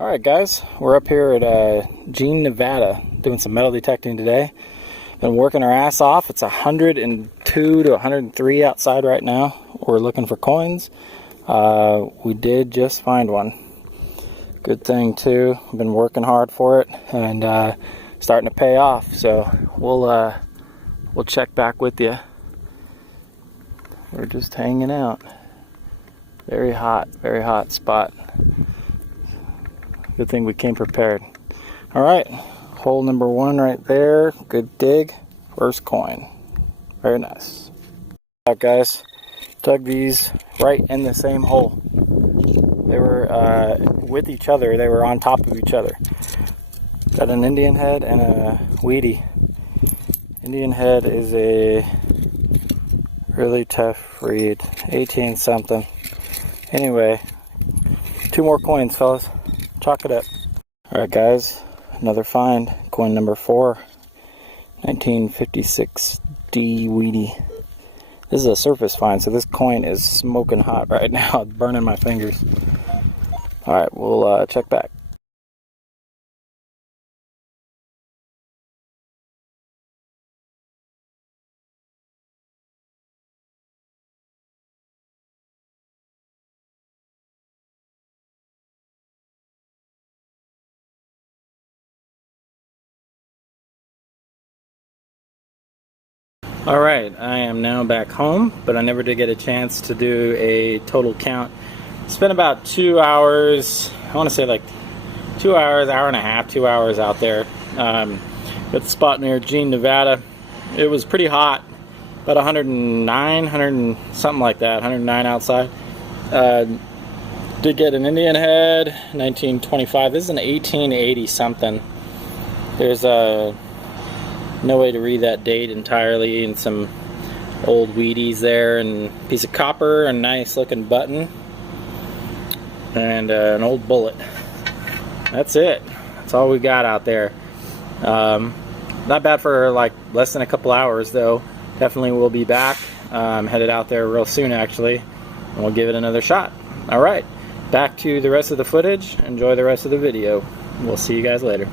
Alright guys, we're up here at Jean, Nevada, doing some metal detecting today. Been working our ass off. It's 102 to 103 outside right now. We're looking for coins. We did just find one. Good thing too. Been working hard for it and starting to pay off. So we'll check back with you. We're just hanging out. Very hot spot. Good thing we came prepared. Alright, hole number one right there. Good dig. First coin. Very nice. Alright guys, dug these right in the same hole. They were with each other. They were on top of each other. Got an Indian head and a weedy. Indian head is a really tough read. 18 something. Anyway, two more coins, fellas. Chalk it up. Alright guys, another find. Coin number 4. 1956 D weedy. This is a surface find, so this coin is smoking hot right now. It's burning my fingers. Alright, we'll check back. Alright, I am now back home, but I never did get a chance to do a total count. Spent about 2 hours, I want to say like 2 hours, hour and a half, 2 hours out there at the spot near Jean, Nevada. It was pretty hot, about 109, 100 something like that, 109 outside. Did get an Indian head, 1925. This is an 1880 something. There's a no way to read that date entirely, and some old Wheaties there, and a piece of copper, a nice looking button, and an old bullet. That's it. That's all we got out there. Not bad for like less than a couple hours though. Definitely will be back. Headed out there real soon actually, and we'll give it another shot. Alright, back to the rest of the footage. Enjoy the rest of the video. We'll see you guys later.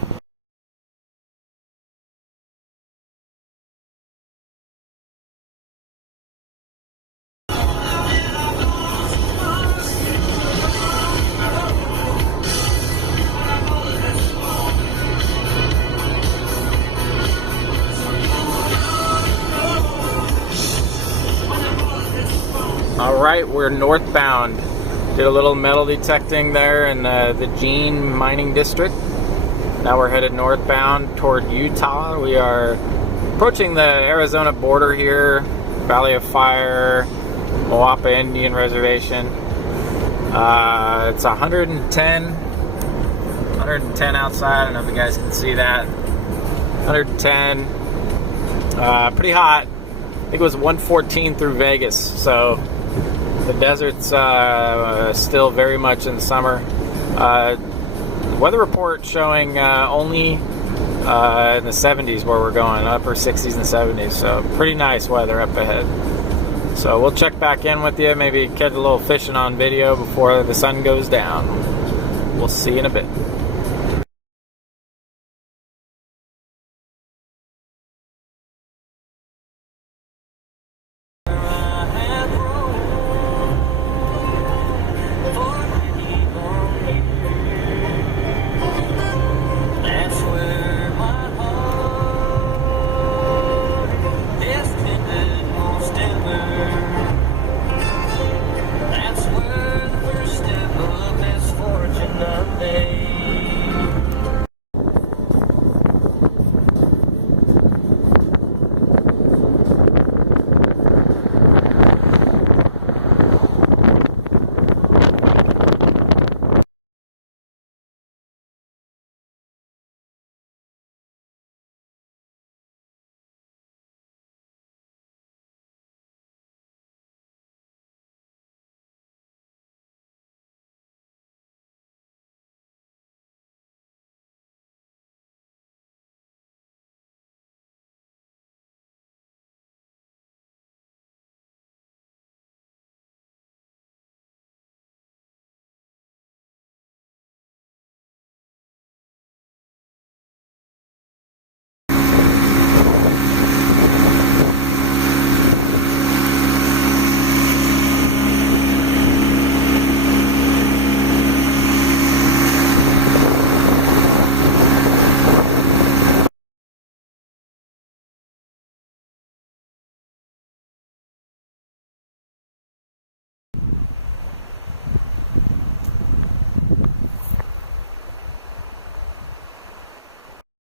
Alright, we're northbound. Did a little metal detecting there in the Jean mining district. Now we're headed northbound toward Utah. We are approaching the Arizona border here. Valley of Fire, Moapa Indian Reservation. It's 110 outside. I don't know if you guys can see that. 110. Pretty hot. I think it was 114 through Vegas, so the desert's still very much in summer. Weather report showing only in the 70s where we're going, upper 60s and 70s, so pretty nice weather up ahead. So we'll check back in with you, maybe catch a little fishing on video before the sun goes down. We'll see you in a bit. That's where the first step of misfortune I made.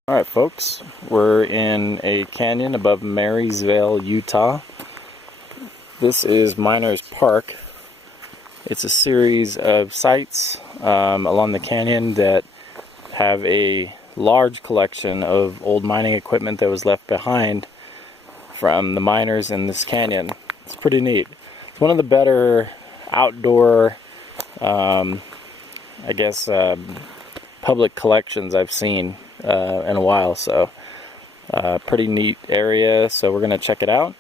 Alright folks, we're in a canyon above Marysville, Utah. This is Miners Park. It's a series of sites along the canyon that have a large collection of old mining equipment that was left behind from the miners in this canyon. It's pretty neat. It's one of the better outdoor, public collections I've seen in a while. So pretty neat area, so we're gonna check it out.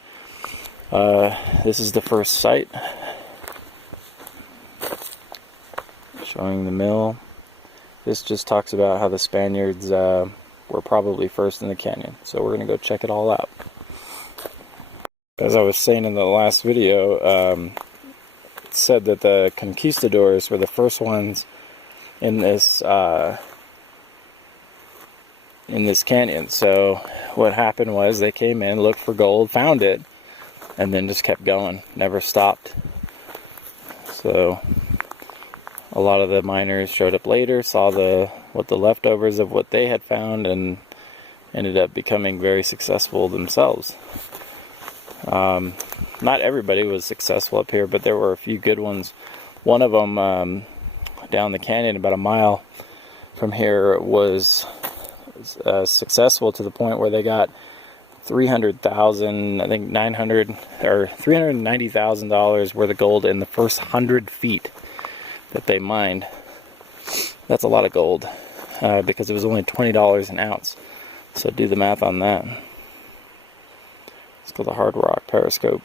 This is the first site, showing the mill. This just talks about how the Spaniards were probably first in the canyon, so we're gonna go check it all out. As I was saying in the last video, it said that the conquistadors were the first ones in this canyon. So what happened was they came in, looked for gold, found it, and then just kept going, never stopped. So a lot of the miners showed up later, saw the leftovers of what they had found, and ended up becoming very successful themselves. Not everybody was successful up here, but there were a few good ones. One of them down the canyon about a mile from here was successful to the point where they got $300,000, I think $390,000 worth of gold in the first 100 feet that they mined. That's a lot of gold because it was only $20 an ounce. So do the math on that. It's called the Hard Rock Periscope.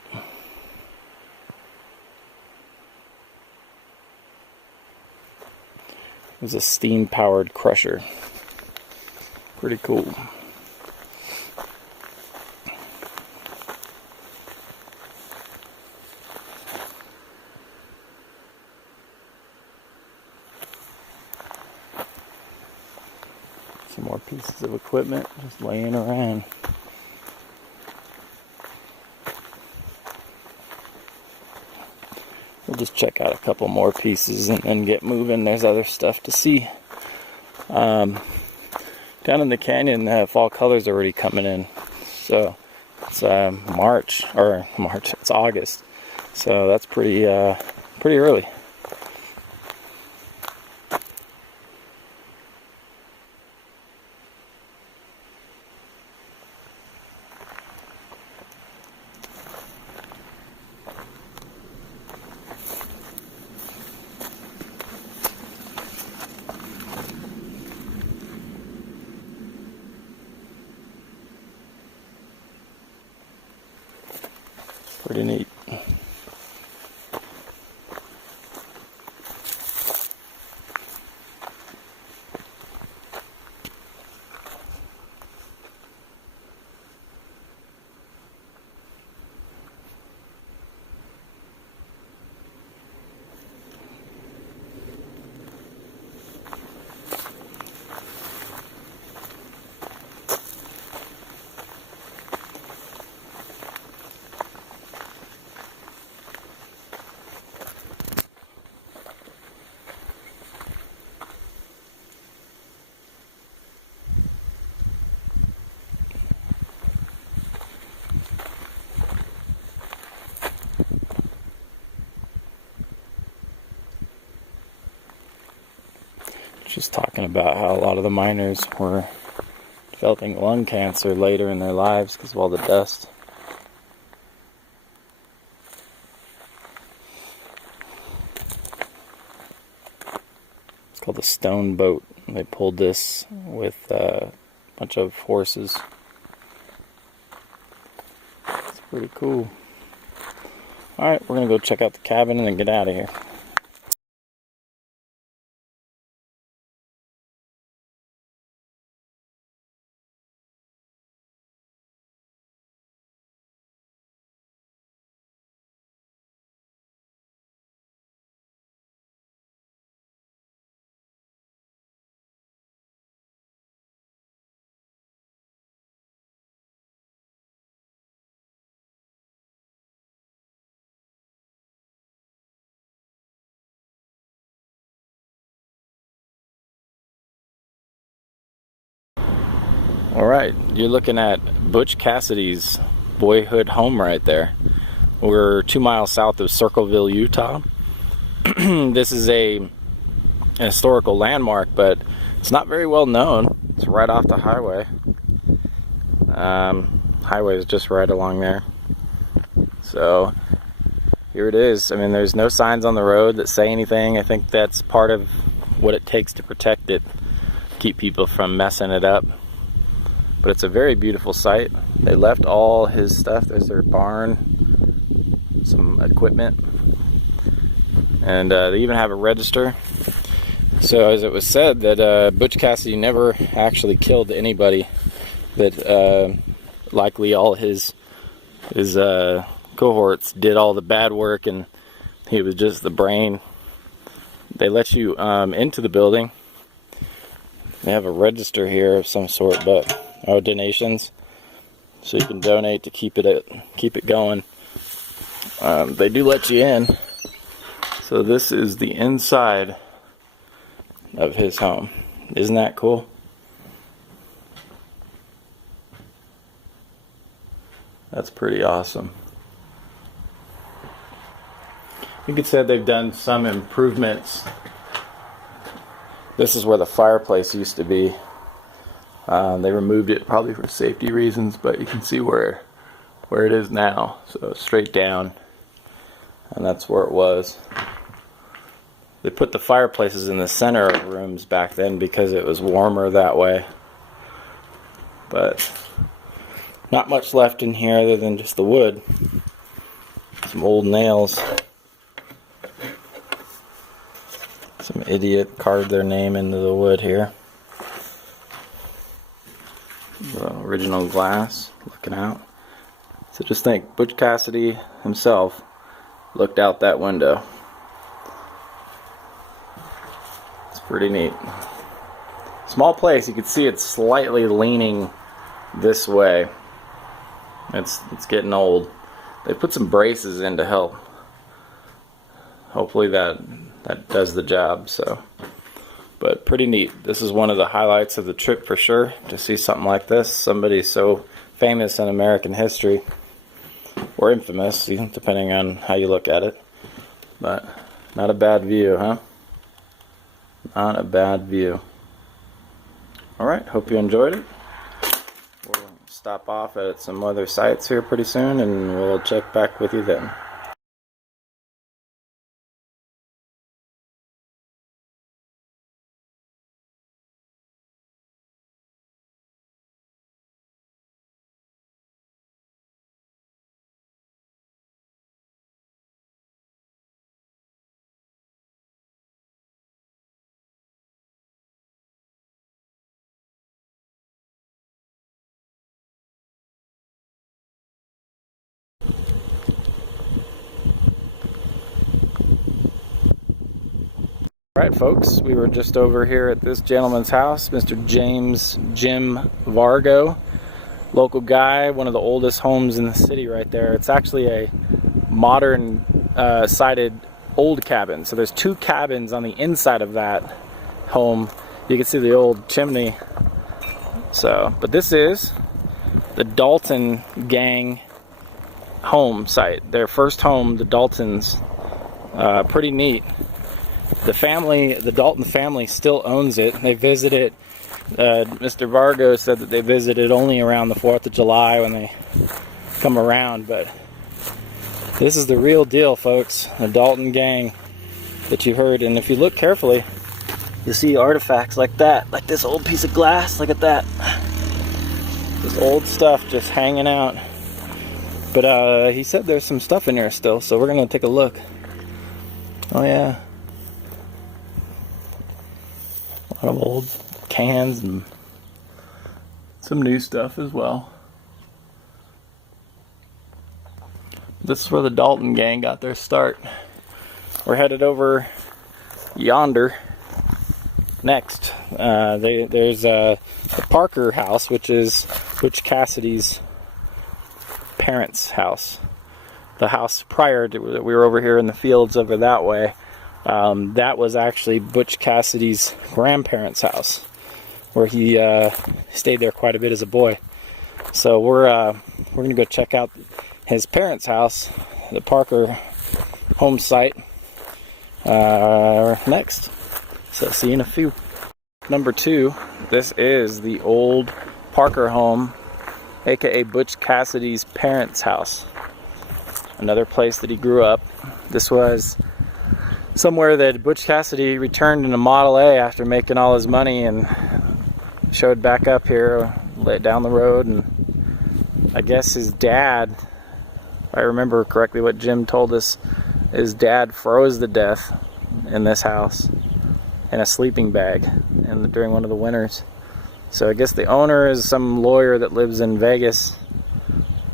It was a steam-powered crusher. Pretty cool. Some more pieces of equipment just laying around. We'll just check out a couple more pieces and then get moving. There's other stuff to see. Down in the canyon, fall colors are already coming in. So it's it's August. So that's pretty early. Pretty neat. Just talking about how a lot of the miners were developing lung cancer later in their lives because of all the dust. It's called the stone boat. They pulled this with a bunch of horses. It's pretty cool. Alright, we're gonna go check out the cabin and then get out of here. Alright, you're looking at Butch Cassidy's Boyhood home right there. We're 2 miles south of Circleville, Utah. This is an historical landmark, but it's not very well known. It's right off the highway. Highway is just right along there. So here it is. I mean, there's no signs on the road that say anything. I think that's part of what it takes to protect it, keep people from messing it up. But it's a very beautiful site. They left all his stuff. There's their barn, some equipment, and they even have a register. So as it was said that Butch Cassidy never actually killed anybody, that likely all his cohorts did all the bad work and he was just the brain. They let you into the building. They have a register here of some sort, but donations, so you can donate to keep it going. They do let you in. So this is the inside of his home. Isn't that cool? That's pretty awesome. You could say they've done some improvements. This is where the fireplace used to be. They removed it probably for safety reasons, but you can see where it is now. So straight down, and that's where it was. They put the fireplaces in the center of rooms back then because it was warmer that way. But not much left in here other than just the wood. Some old nails. Some idiot carved their name into the wood here. The original glass looking out. So just think, Butch Cassidy himself looked out that window. It's pretty neat. Small place. You can see it's slightly leaning this way. It's getting old. They put some braces in to help. Hopefully that does the job. So, but pretty neat. This is one of the highlights of the trip for sure, to see something like this. Somebody so famous in American history, or infamous, depending on how you look at it. But not a bad view, huh? Not a bad view. Alright, hope you enjoyed it. We'll stop off at some other sites here pretty soon, and we'll check back with you then. Alright folks, we were just over here at this gentleman's house, Mr. Jim Vargo, local guy, one of the oldest homes in the city right there. It's actually a modern sided old cabin. So there's 2 cabins on the inside of that home. You can see the old chimney. So, but this is the Dalton gang home site. Their first home, the Daltons. Pretty neat. The Dalton family still owns it. They visit it. Mr. Vargo said that they visit it only around the 4th of July when they come around, but this is the real deal, folks. The Dalton gang that you heard. And if you look carefully, you see artifacts like that, like this old piece of glass. Look at that. This old stuff just hanging out. But he said there's some stuff in there still, so we're gonna take a look. Oh yeah. A lot of old cans and some new stuff as well. This is where the Dalton gang got their start. We're headed over yonder next. There's the Parker house, which is Butch Cassidy's parents' house. The house prior to we were over here in the fields over that way. That was actually Butch Cassidy's grandparents' house. where he stayed there quite a bit as a boy. So we're gonna go check out his parents' house, the Parker home site, next. So see you in a few. Number 2, this is the old Parker home, aka Butch Cassidy's parents' house. Another place that he grew up. This was somewhere that Butch Cassidy returned in a Model A after making all his money and showed back up here, laid down the road. And I guess his dad, if I remember correctly what Jim told us, his dad froze to death in this house in a sleeping bag during one of the winters. So I guess the owner is some lawyer that lives in Vegas,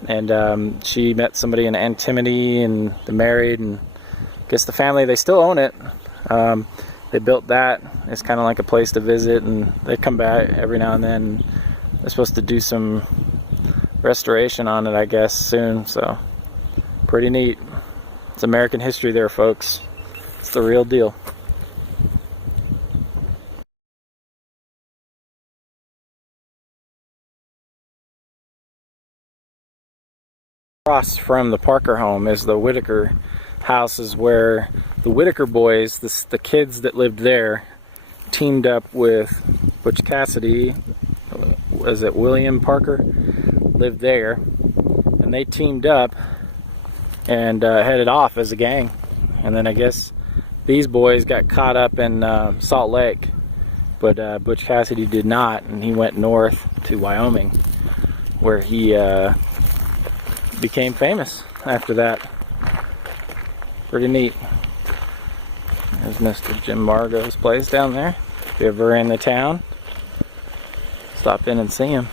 and she met somebody in Antimony and they're married, and I guess the family, they still own it. They built that. It's kind of like a place to visit, and they come back every now and then. They're supposed to do some restoration on it, I guess, soon. So pretty neat. It's American history there, folks. It's the real deal. Across from the Parker home is the Whitaker house, is where the Whitaker boys, the kids that lived there, teamed up with Butch Cassidy. Was it William Parker? Lived there, and they teamed up and headed off as a gang. And then I guess these boys got caught up in Salt Lake, but Butch Cassidy did not, and he went north to Wyoming, where he became famous after that. Pretty neat. There's Mr. Jim Margot's place down there. If you're ever in the town, stop in and see him.